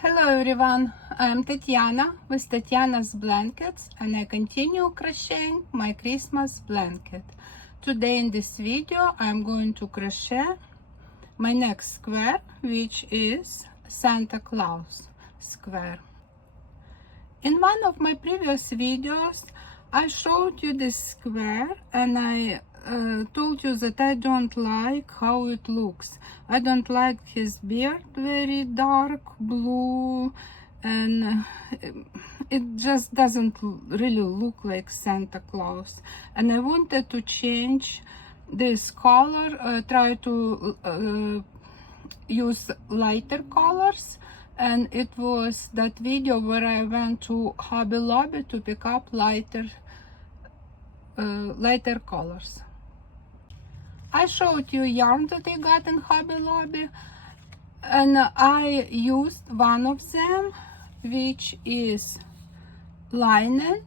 Hello everyone, I'm Tatiana with Tatiana's Blankets and I continue crocheting my Christmas blanket. Today in this video I'm going to crochet my next square, which is Santa Claus square. In one of my previous videos I showed you this square and I told you that I don't like how it looks. I don't like his beard, very dark blue, and it just doesn't really look like Santa Claus. And I wanted to change this color, try to use lighter colors. And it was that video where I went to Hobby Lobby to pick up lighter colors. I showed you yarn that I got in Hobby Lobby, and I used one of them, which is linen,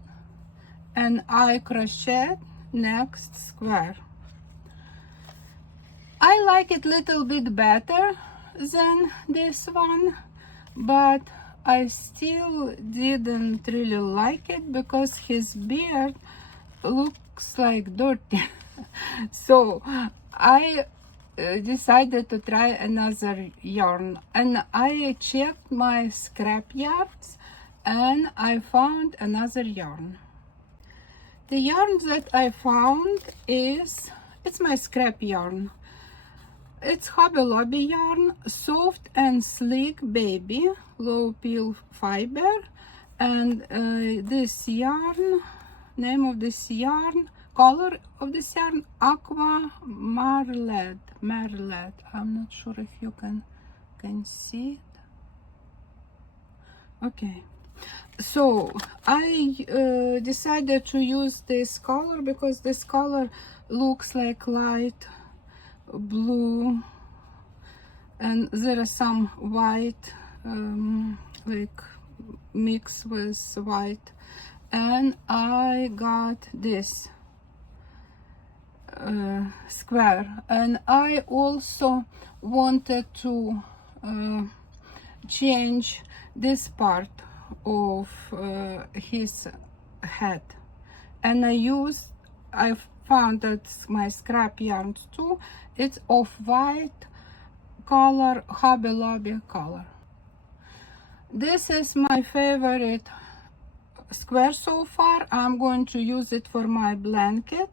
and I crocheted next square. I like it a little bit better than this one, but I still didn't really like it because his beard looks like dirty. So I decided to try another yarn, and I checked my scrap yarns and I found another yarn. The yarn that I found it's my scrap yarn. It's Hobby Lobby yarn, soft and sleek baby, low peel fiber, and this yarn, name of this yarn, color of this yarn, aqua marlet. I'm not sure if you can see it. Okay, so I decided to use this color because this color looks like light blue and there is some white, like mix with white, and I got this square. And I also wanted to change this part of his head, and I found that my scrap yarns too, it's off-white color, Hobby Lobby color. This is my favorite square so far. I'm going to use it for my blanket,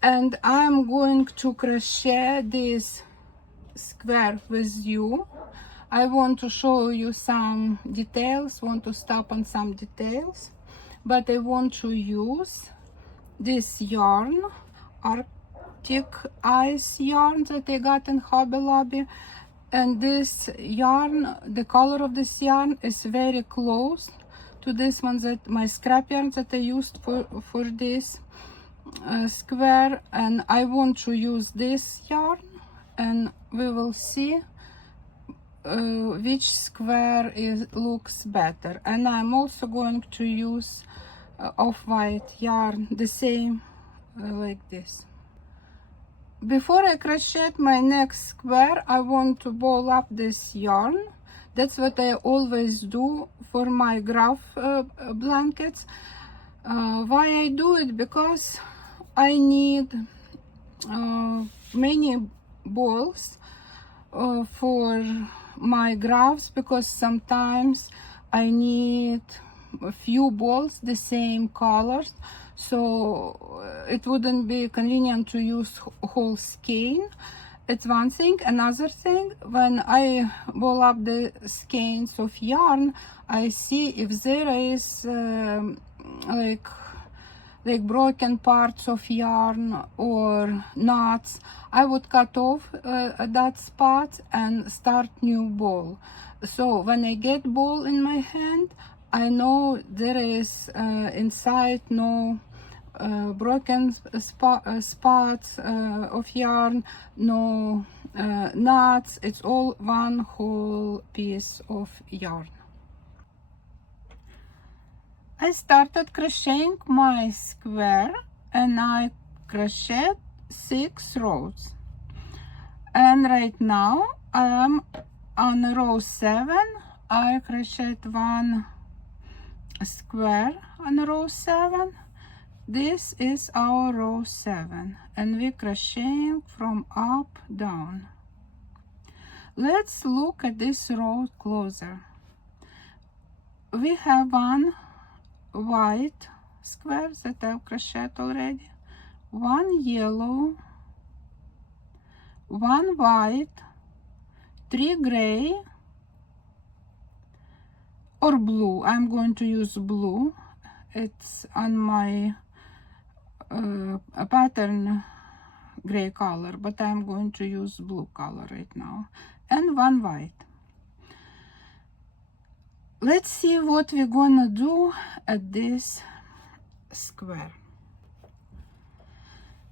and I'm going to crochet this square with you. I want to show you some details, want to stop on some details, but I want to use this yarn, Arctic Ice yarn that I got in Hobby Lobby, and this yarn, the color of this yarn is very close to this one, that my scrap yarn that I used for this square, and I want to use this yarn, and we will see which square looks better. And I'm also going to use off-white yarn, the same like this. Before I crochet my next square, I want to ball up this yarn. That's what I always do for my graph blankets. Why I do it? Because I need many balls for my graphs, because sometimes I need a few balls the same colors, so it wouldn't be convenient to use whole skein. It's one thing. Another thing, when I ball up the skeins of yarn, I see if there is like broken parts of yarn or knots. I would cut off that spot and start new ball. So when I get ball in my hand, I know there is inside no broken spots of yarn, no knots. It's all one whole piece of yarn. I started crocheting my square and I crocheted 6 rows, and right now I am on row 7 I crochet 1 square on row 7. This is our row 7, and we're crocheting from up down. Let's look at this row closer. We have 1 white square that I've crocheted already, 1 yellow, 1 white, 3 gray or blue. I'm going to use blue. It's on my pattern gray color, but I'm going to use blue color right now, and 1 white. Let's see what we're gonna do at this square.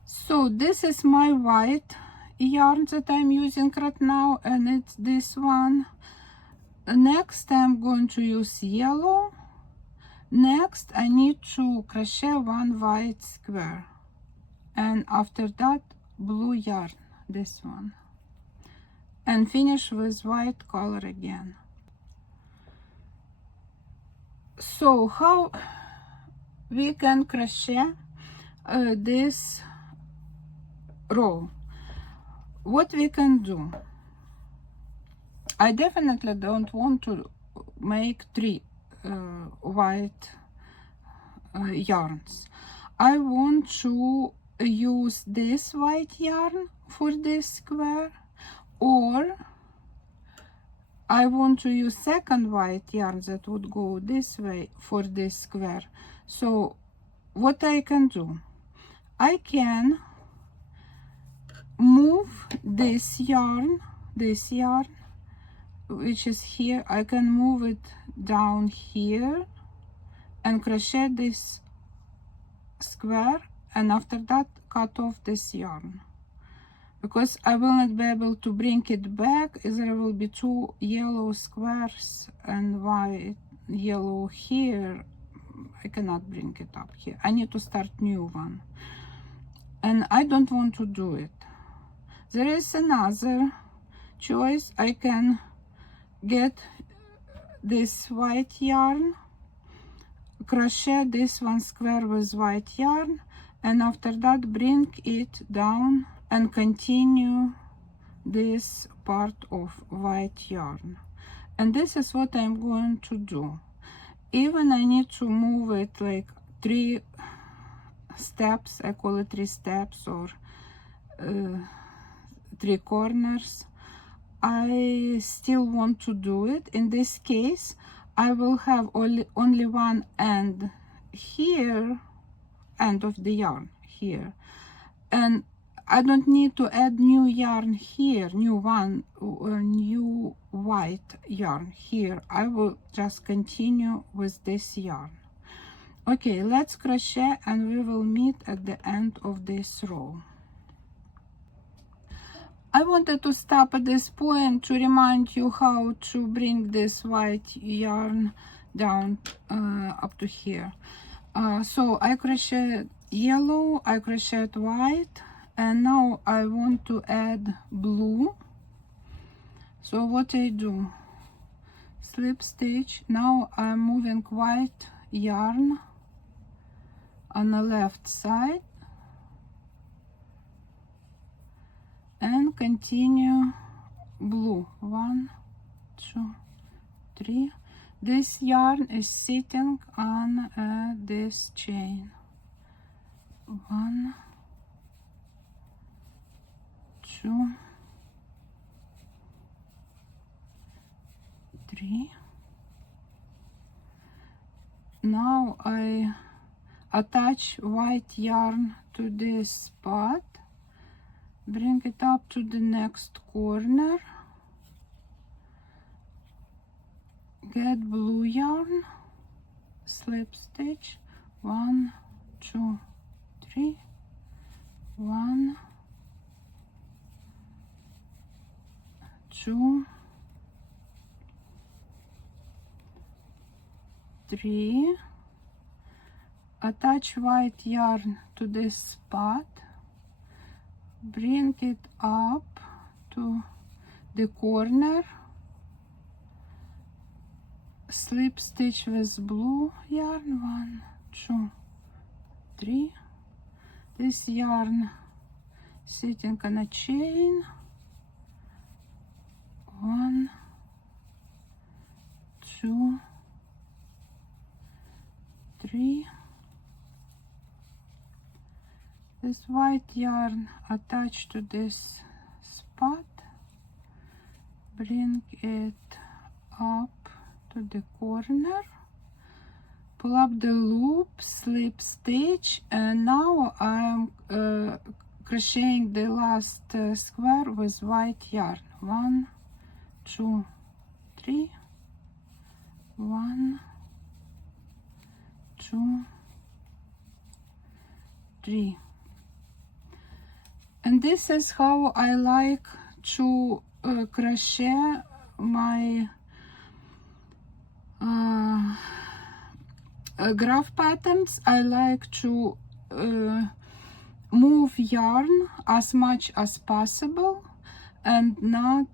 So this is my white yarn that I'm using right now, and it's this one. Next I'm going to use yellow. Next I need to crochet 1 white square, and after that blue yarn, this one, and finish with white color again. So how we can crochet this row? What we can do, I definitely don't want to make 3 white yarns. I want to use this white yarn for this square, or I want to use second white yarn that would go this way for this square. So what I can do, I can move this yarn, which is here, I can move it down here and crochet this square, and after that cut off this yarn, because I will not be able to bring it back, as there will be 2 yellow squares and white yellow here. I cannot bring it up here. I need to start new one, and I don't want to do it. There is another choice. I can get this white yarn, crochet this 1 square with white yarn, and after that bring it down and continue this part of white yarn. And this is what I'm going to do. Even I need to move it like 3 steps, I call it 3 steps, or 3 corners. I still want to do it. In this case I will have only one end here, end of the yarn here, and I don't need to add new yarn here, new white yarn here. I will just continue with this yarn. Okay, let's crochet and we will meet at the end of this row. I wanted to stop at this point to remind you how to bring this white yarn down up to here. So I crocheted yellow, I crocheted white, and now I want to add blue. So what I do, slip stitch. Now I'm moving white yarn on the left side and continue blue. 1, 2, 3. This yarn is sitting on this chain. 1, 2, 3. Now I attach white yarn to this spot, bring it up to the next corner, get blue yarn, slip stitch, 1, 2, 3, 1, 2, 3, attach white yarn to this spot, bring it up to the corner, slip stitch with blue yarn, 1, 2, 3. This yarn sitting on a chain, 1, 2, 3. This white yarn attached to this spot, bring it up to the corner, pull up the loop, slip stitch, and now I'm crocheting the last square with white yarn. 1, 2, 3. 1, 2, 3. And this is how I like to crochet my graph patterns. I like to move yarn as much as possible and not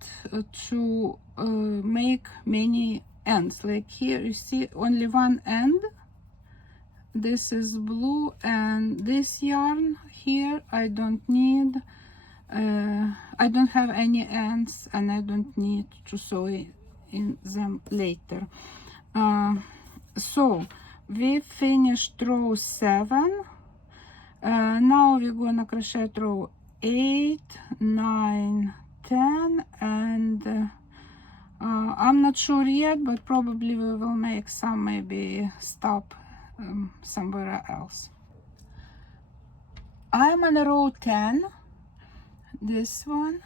to make many ends. Like here you see only one end. This is blue, and this yarn here I don't need, I don't have any ends, and I don't need to sew in them later. So we finished row 7. Now we're gonna crochet row 8, 9, 10, and I'm not sure yet, but probably we will make some, maybe stop somewhere else. I'm on row 10, this one,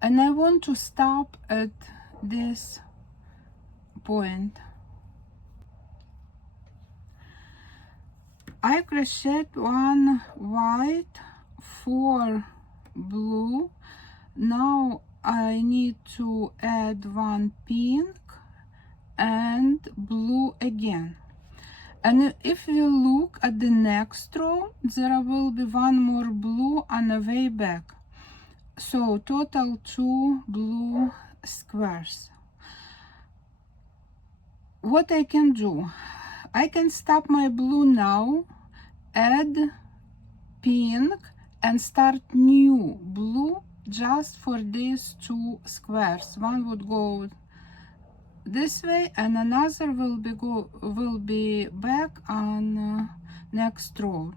and I want to stop at this point. I crocheted 1 white, 4 blue. Now I need to add 1 pink and blue again. And if you look at the next row, there will be 1 more blue on the way back. So total 2 blue squares. What I can do, I can stop my blue now, add pink, and start new blue just for these 2 squares. One would go this way, and another will be back on next row.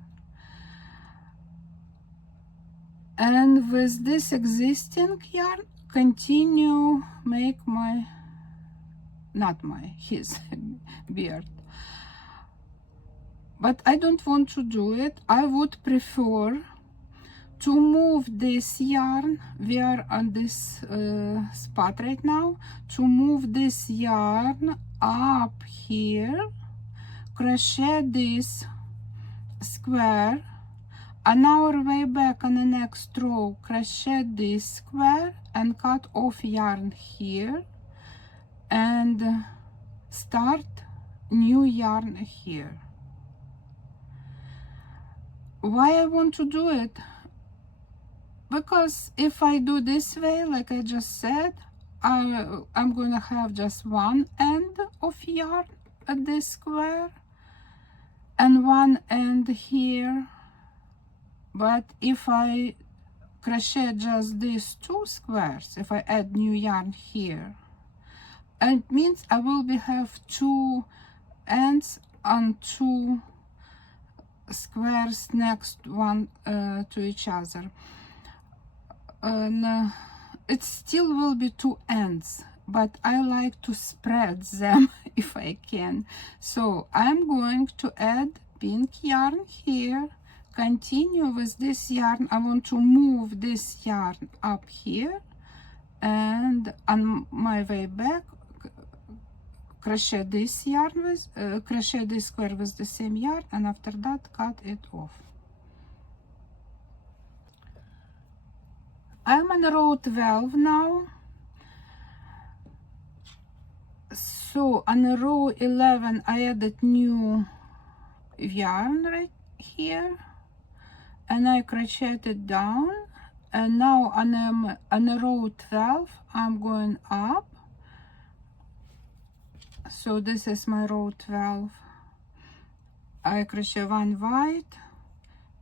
And with this existing yarn, continue make my, not my, his beard. But I don't want to do it. I would prefer to move this yarn, we are on this spot right now, to move this yarn up here, crochet this square, on our way back on the next row, crochet this square and cut off yarn here, and start new yarn here. Why I want to do it? Because if I do this way, like I just said, I'm gonna have just one end of yarn at this square and one end here. But if I crochet just these 2 squares, if I add new yarn here, it means I will have 2 ends on 2 squares next one to each other. And it still will be 2 ends, but I like to spread them if I can. So I'm going to add pink yarn here, continue with this yarn. I want to move this yarn up here, and on my way back crochet this yarn with crochet this square with the same yarn, and after that cut it off. I'm on row 12 now. So on row 11 I added new yarn right here, and I crocheted it down, And now on a row 12 I'm going up. So this is my row 12. I crochet 1 white,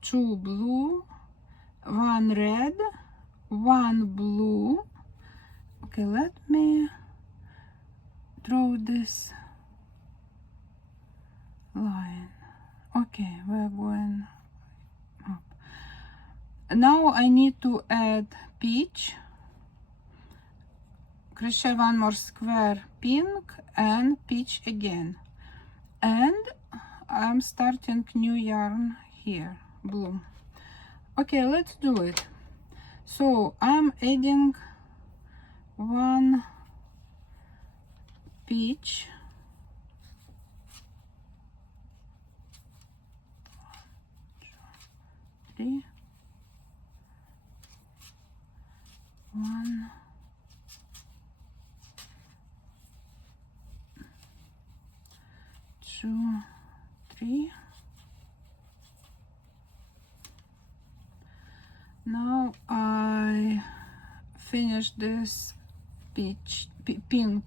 2 blue, 1 red, 1 blue. Okay, let me draw this line. Okay, we're going up. Now I need to add peach. Crochet 1 more square pink and peach again, and I'm starting new yarn here, blue. Okay, let's do it. So I'm adding 1 peach, 3, 1, 2, 3. Now I finish this pink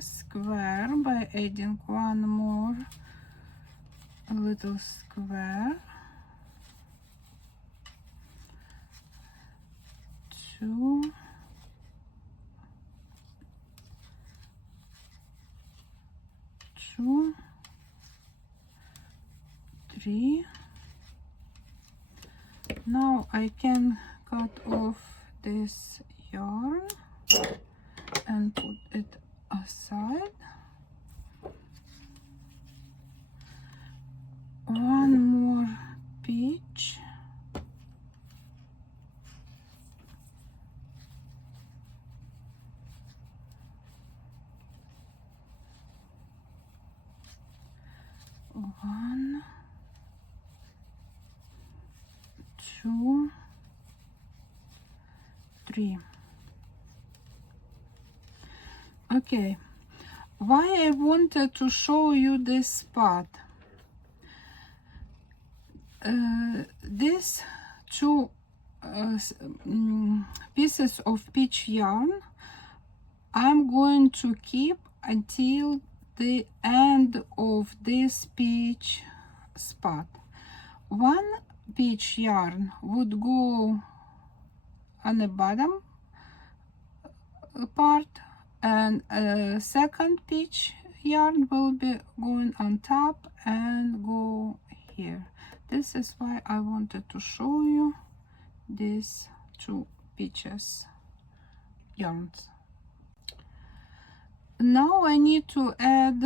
square by adding 1 more little square, 2, 2, 3. Now I can cut off this yarn and put it aside. 1 more peach, 1, 2, 3. Okay, why I wanted to show you this spot. These 2 pieces of peach yarn I'm going to keep until the end of this peach spot. 1 peach yarn would go on the bottom part, and second peach yarn will be going on top and go here. This is why I wanted to show you these 2 peaches yarns. Now I need to add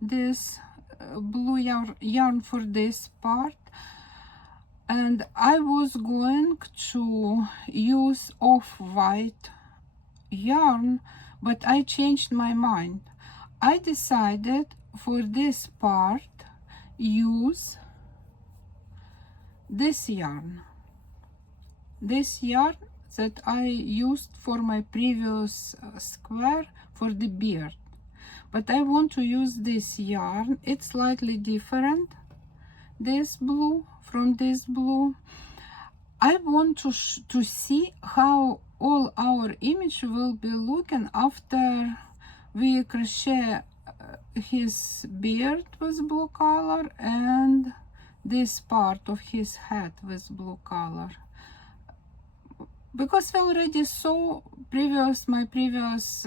this blue yarn for this part, and I was going to use off-white yarn, but I changed my mind. I decided for this part use this yarn that I used for my previous square for the beard, but I want to use this yarn. It's slightly different, this blue from this blue. I want to see how all our image will be looking after we crochet his beard with blue color and this part of his head with blue color, because we already saw my previous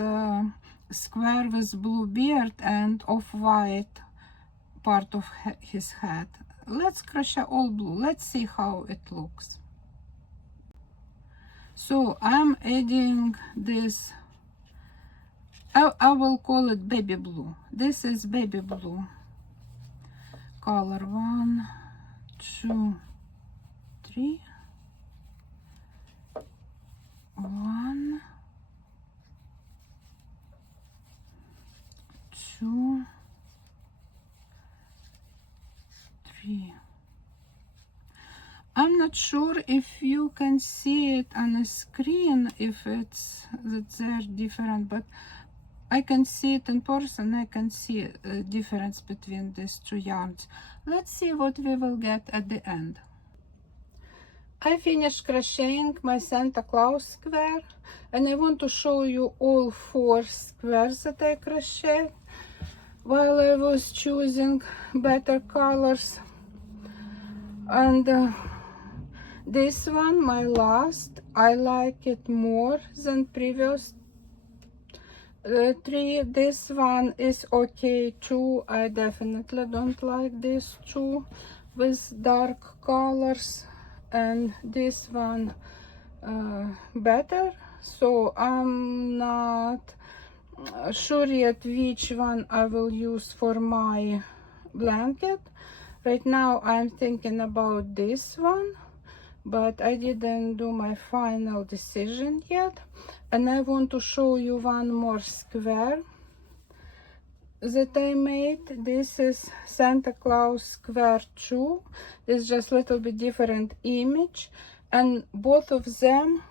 square with blue beard and off-white part of his head. Let's crochet all blue. Let's see how it looks. So I'm adding this, I will call it baby blue. This is baby blue color. 1, 2, 3. 1, 2, 3. I'm not sure if you can see it on the screen, if it's that they're different, but I can see it in person. I can see a difference between these 2 yarns. Let's see what we will get at the end. I finished crocheting my Santa Claus square, and I want to show you all 4 squares that I crocheted while I was choosing better colors. And this one, my last, I like it more than previous 3. This one is okay too. I definitely don't like this 2 with dark colors, and this one better. So I'm not sure yet which one I will use for my blanket. Right now I'm thinking about this one, but I didn't do my final decision yet. And I want to show you one more square that I made. This is Santa Claus square 2. It's just a little bit different image, and both of them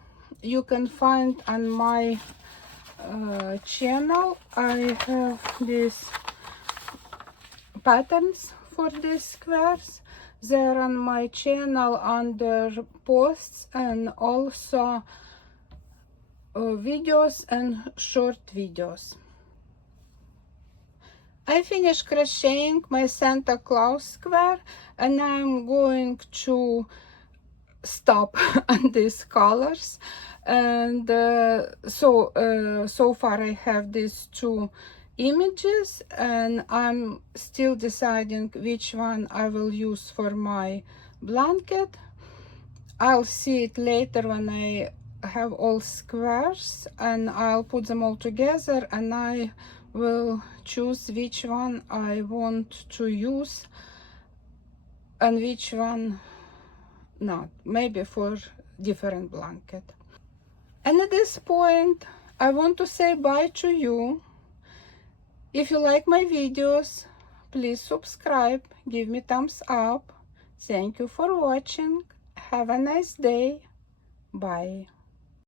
you can find on my channel. I have these patterns for these squares. They're on my channel under posts, and also videos and short videos. I finished crocheting my Santa Claus square, and I'm going to stop on these colors. And so far I have these 2 images, and I'm still deciding which one I will use for my blanket. I'll see it later when I have all squares, and I'll put them all together, and I will choose which one I want to use and which one not, maybe for different blanket. And at this point I want to say bye to you. If you like my videos, please subscribe, give me thumbs up. Thank you for watching. Have a nice day. Bye.